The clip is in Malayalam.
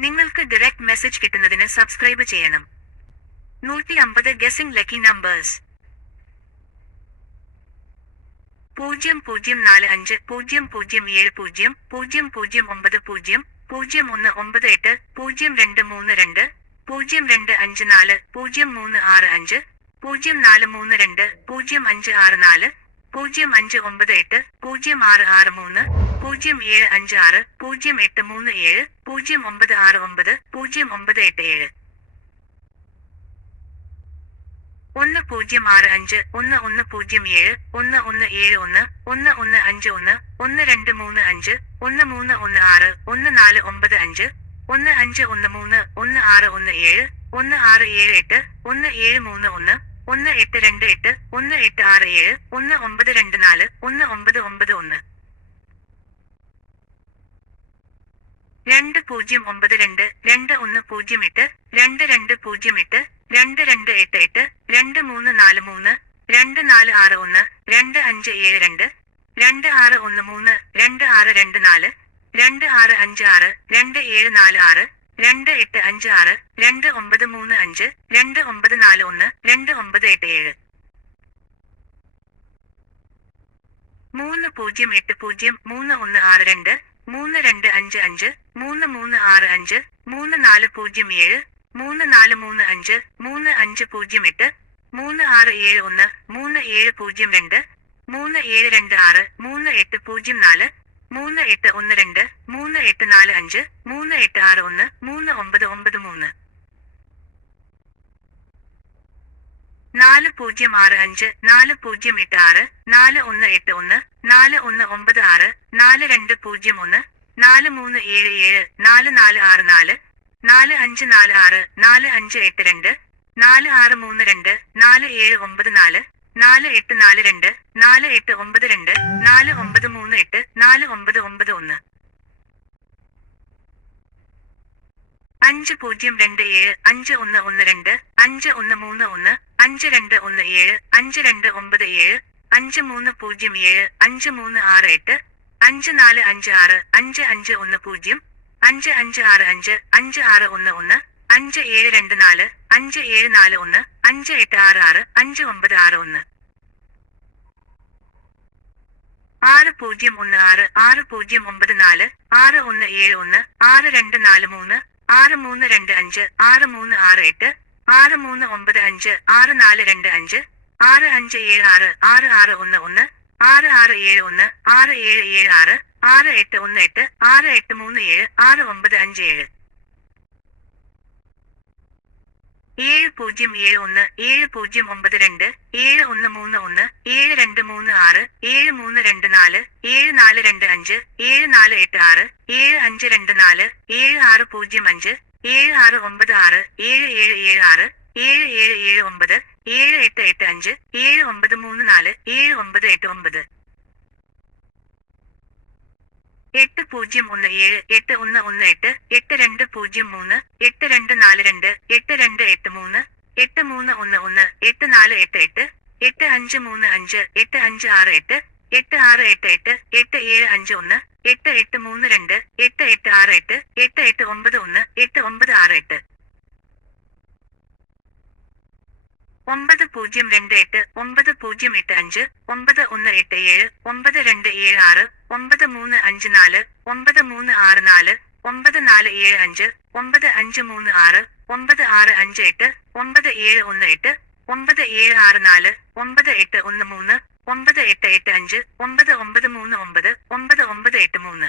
നിങ്ങൾക്ക് ഡയറക്റ്റ് മെസ്സേജ് കിട്ടുന്നതിന് സബ്സ്ക്രൈബ് ചെയ്യണം. നൂറ്റി അമ്പത് ഗസിംഗ് ലക്കി നമ്പേഴ്സ് പൂജ്യം പൂജ്യം നാല് അഞ്ച് പൂജ്യം പൂജ്യം ഏഴ് പൂജ്യം പൂജ്യം പൂജ്യം ഒമ്പത് പൂജ്യം പൂജ്യം ഒന്ന് ഒമ്പത് എട്ട് പൂജ്യം രണ്ട് മൂന്ന് രണ്ട് പൂജ്യം രണ്ട് അഞ്ച് നാല് പൂജ്യം മൂന്ന് ആറ് അഞ്ച് പൂജ്യം നാല് മൂന്ന് രണ്ട് പൂജ്യം അഞ്ച് ആറ് നാല് പൂജ്യം അഞ്ച് ഒമ്പത് എട്ട് പൂജ്യം ആറ് ആറ് മൂന്ന് പൂജ്യം ഏഴ് അഞ്ച് ആറ് പൂജ്യം എട്ട് മൂന്ന് ഏഴ് പൂജ്യം ഒമ്പത് ആറ് ഒമ്പത് പൂജ്യം ഒമ്പത് എട്ട് ഏഴ്. ഒന്ന് പൂജ്യം ആറ് അഞ്ച് ഒന്ന് ഒന്ന് പൂജ്യം ഏഴ് ഒന്ന് ഒന്ന് ഏഴ് ഒന്ന് ഒന്ന് ഒന്ന് അഞ്ച് ഒന്ന് ഒന്ന് രണ്ട് മൂന്ന് അഞ്ച് ഒന്ന് മൂന്ന് ഒന്ന് ആറ് ഒന്ന് നാല് ഒമ്പത് അഞ്ച് ഒന്ന് അഞ്ച് ഒന്ന് മൂന്ന് ഒന്ന് ആറ് ഒന്ന് ഏഴ് ഒന്ന് ആറ് ഏഴ് എട്ട് ഒന്ന് ഏഴ് മൂന്ന് ഒന്ന് ഒന്ന് എട്ട് രണ്ട് എട്ട് ഒന്ന് എട്ട് ആറ് ഏഴ് ഒന്ന് ഒമ്പത് രണ്ട് നാല് ഒന്ന് ഒമ്പത് ഒമ്പത് ഒന്ന് രണ്ട് പൂജ്യം ഒമ്പത് രണ്ട് രണ്ട് ഒന്ന് പൂജ്യം എട്ട് രണ്ട് രണ്ട് പൂജ്യം എട്ട് രണ്ട് രണ്ട് എട്ട് എട്ട് രണ്ട് മൂന്ന് നാല് മൂന്ന് രണ്ട് നാല് ആറ് ഒന്ന് രണ്ട് അഞ്ച് ഏഴ് രണ്ട് രണ്ട് ആറ് ഒന്ന് മൂന്ന് രണ്ട് ആറ് രണ്ട് നാല് രണ്ട് ആറ് അഞ്ച് ആറ് രണ്ട് ഏഴ് നാല് ആറ് രണ്ട് എട്ട് അഞ്ച് ആറ് രണ്ട് ഒമ്പത് മൂന്ന് അഞ്ച് രണ്ട് ഒമ്പത് നാല് ഒന്ന് രണ്ട് ഒമ്പത് എട്ട് ഏഴ്. മൂന്ന് പൂജ്യം എട്ട് പൂജ്യം മൂന്ന് ഒന്ന് ആറ് രണ്ട് മൂന്ന് രണ്ട് അഞ്ച് അഞ്ച് മൂന്ന് മൂന്ന് ആറ് അഞ്ച് മൂന്ന് നാല് പൂജ്യം ഏഴ് മൂന്ന് നാല് മൂന്ന് അഞ്ച് മൂന്ന് അഞ്ച് പൂജ്യം എട്ട് മൂന്ന് ആറ് ഏഴ് ഒന്ന് മൂന്ന് ഏഴ് പൂജ്യം രണ്ട് മൂന്ന് ഏഴ് രണ്ട് ആറ് മൂന്ന് എട്ട് പൂജ്യം നാല് മൂന്ന് എട്ട് ഒന്ന് രണ്ട് മൂന്ന് എട്ട് നാല് അഞ്ച് മൂന്ന് എട്ട് ആറ് ഒന്ന് മൂന്ന് ഒമ്പത് ഒമ്പത് മൂന്ന്. നാല് പൂജ്യം ആറ് അഞ്ച് നാല് പൂജ്യം എട്ട് ആറ് നാല് ഒന്ന് എട്ട് ഒന്ന് നാല് ഒന്ന് ഒമ്പത് ആറ് നാല് രണ്ട് പൂജ്യം ഒന്ന് നാല് മൂന്ന് ഏഴ് ഏഴ് നാല് നാല് ആറ് നാല് നാല് അഞ്ച് നാല് ആറ് നാല് അഞ്ച് എട്ട് രണ്ട് നാല് ആറ് മൂന്ന് രണ്ട് നാല് ഏഴ് ഒമ്പത് നാല് നാല് എട്ട് നാല് രണ്ട് നാല് എട്ട് ഒമ്പത് രണ്ട് നാല് ഒമ്പത് മൂന്ന് എട്ട് നാല് ഒമ്പത് ഒമ്പത് ഒന്ന്. അഞ്ച് പൂജ്യം രണ്ട് ഏഴ് അഞ്ച് ഒന്ന് ഒന്ന് രണ്ട് അഞ്ച് ഒന്ന് മൂന്ന് ഒന്ന് അഞ്ച് രണ്ട് ഒന്ന് ഏഴ് അഞ്ച് രണ്ട് ഒമ്പത് ഏഴ് അഞ്ച് മൂന്ന് പൂജ്യം ഏഴ് അഞ്ച് മൂന്ന് ആറ് എട്ട് അഞ്ച് നാല് അഞ്ച് ആറ് അഞ്ച് അഞ്ച് ഒന്ന് പൂജ്യം അഞ്ച് അഞ്ച് ആറ് അഞ്ച് അഞ്ച് ആറ് ഒന്ന് ഒന്ന് അഞ്ച് ഏഴ് രണ്ട് നാല് അഞ്ച് ഏഴ് നാല് ഒന്ന് അഞ്ച് എട്ട് ആറ് ആറ് അഞ്ച് ഒമ്പത് ആറ് ഒന്ന്. ആറ് പൂജ്യം ഒന്ന് ആറ് ആറ് പൂജ്യം ഒമ്പത് നാല് ആറ് ഒന്ന് ഏഴ് ഒന്ന് ആറ് രണ്ട് നാല് മൂന്ന് ആറ് മൂന്ന് രണ്ട് അഞ്ച് ആറ് മൂന്ന് ആറ് എട്ട് ആറ് മൂന്ന് ഒമ്പത് അഞ്ച് ആറ് നാല് രണ്ട് അഞ്ച് ആറ് അഞ്ച് ഏഴ് ആറ് ആറ് ആറ് ഒന്ന് ഒന്ന് ആറ് ആറ് ഏഴ് ഒന്ന് ആറ് ഏഴ് ഏഴ് ആറ് ആറ് എട്ട് ഒന്ന് എട്ട് ആറ് എട്ട് മൂന്ന് ഏഴ് ആറ് ഒമ്പത് അഞ്ച് ഏഴ്. ഏഴ് പൂജ്യം ഏഴ് ഒന്ന് ഏഴ് പൂജ്യം ഒമ്പത് രണ്ട് ഏഴ് ഒന്ന് മൂന്ന് ഒന്ന് ഏഴ് രണ്ട് മൂന്ന് ആറ് ഏഴ് മൂന്ന് രണ്ട് നാല് ഏഴ് നാല് രണ്ട് അഞ്ച് ഏഴ് നാല് എട്ട് ആറ് ഏഴ് അഞ്ച് രണ്ട് നാല് ഏഴ് ആറ് പൂജ്യം അഞ്ച് ഏഴ് ആറ് ഒമ്പത് ആറ് ഏഴ് ഏഴ് ഏഴ് ആറ് ഏഴ് ഏഴ് ഏഴ് ഒമ്പത് ഏഴ് എട്ട് എട്ട് അഞ്ച് ഏഴ് ഒമ്പത് മൂന്ന് നാല് ഏഴ് ഒമ്പത് എട്ട് ഒമ്പത്. എട്ട് പൂജ്യം ഒന്ന് ഏഴ് എട്ട് ഒന്ന് ഒന്ന് എട്ട് എട്ട് രണ്ട് പൂജ്യം മൂന്ന് എട്ട് രണ്ട് നാല് രണ്ട് എട്ട് രണ്ട് എട്ട് മൂന്ന് എട്ട് മൂന്ന് ഒന്ന് ഒന്ന് എട്ട് നാല് എട്ട് എട്ട് എട്ട് അഞ്ച് മൂന്ന് അഞ്ച് എട്ട് അഞ്ച് ആറ് എട്ട് എട്ട് ആറ് എട്ട് എട്ട് എട്ട് ഏഴ് അഞ്ച് ഒന്ന് എട്ട് എട്ട് മൂന്ന് രണ്ട് എട്ട് എട്ട് ആറ് എട്ട് എട്ട് എട്ട് ഒമ്പത് ഒന്ന് എട്ട് ഒമ്പത് ആറ് എട്ട്. ഒമ്പത് പൂജ്യം രണ്ട് എട്ട് ഒമ്പത് പൂജ്യം എട്ട് അഞ്ച് ഒമ്പത് ഒന്ന് എട്ട് ഏഴ് ഒമ്പത് രണ്ട് ഏഴ് ആറ് ഒമ്പത് മൂന്ന് അഞ്ച് നാല് ഒമ്പത് മൂന്ന് ആറ് നാല് ഒമ്പത് നാല് ഏഴ് അഞ്ച് ഒമ്പത് അഞ്ച് മൂന്ന് ആറ് ഒമ്പത് ആറ് അഞ്ച് എട്ട് ഒമ്പത് ഏഴ് ഒന്ന് എട്ട് ഒമ്പത് ഏഴ് ആറ് നാല് ഒമ്പത് എട്ട് ഒന്ന് മൂന്ന് ഒമ്പത് എട്ട് എട്ട് അഞ്ച് ഒമ്പത് ഒമ്പത് മൂന്ന് ഒമ്പത് ഒമ്പത് ഒമ്പത് എട്ട് മൂന്ന്.